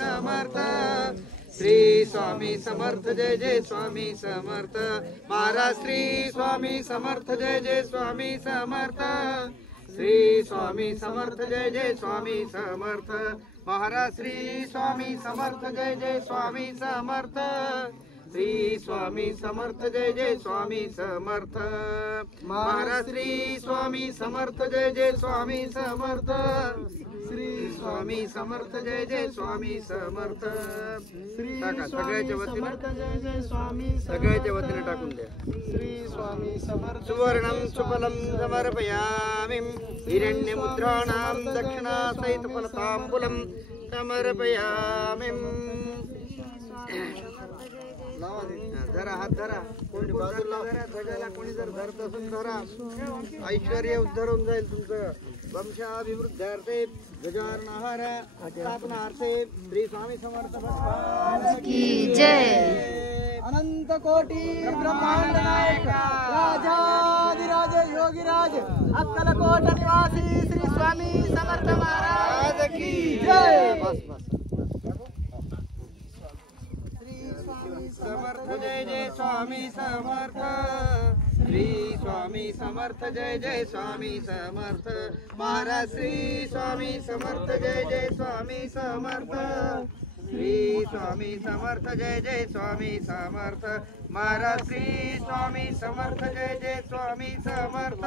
समर्थ श्री स्वामी समर्थ जय जय स्वामी समर्थ महाराज श्री स्वामी समर्थ जय जय स्वामी समर्थ श्री स्वामी समर्थ जय जय स्वामी समर्थ महाराज श्री स्वामी समर्थ जय जय स्वामी समर्थ श्री स्वामी समर्थ जय जय स्वामी समर्थ महाराज श्री स्वामी समर्थ जय जय स्वामी समर्थ श्री स्वामी समर्थ जय जय स्वामी समर्थ सगळ्याच्या वतीने जय जय स्वामी सगळ्याच्या वतीने टाकून द्या श्री स्वामी समर्थ सुवर्णं सुफलं समर्पयामि हिरण्यमुद्राणां दक्षिणा सहित फलतांबूलं समर्पयामि धरा हात धरा कोणी बाजूला धरायला कोणी जर धरत असेल धरा ऐश्वर्य उद्धरून जाईल तुमचं वंशाभिवृद्धार्थे गजाननहार स्थापनार्थे श्री स्वामी समर्थ भगवान की जय। अनंत कोटी ब्रह्मांड नायक राजाधिराज योगीराज अक्कलकोट निवासी श्री स्वामी समर्थ महाराज की जय। बस बस समर्थ जय जय स्वामी समर्थ श्री स्वामी समर्थ जय जय स्वामी समर्थ महाराज श्री स्वामी समर्थ जय जय स्वामी समर्थ श्री स्वामी समर्थ जय जय स्वामी समर्थ महाराज श्री स्वामी समर्थ जय जय स्वामी समर्थ।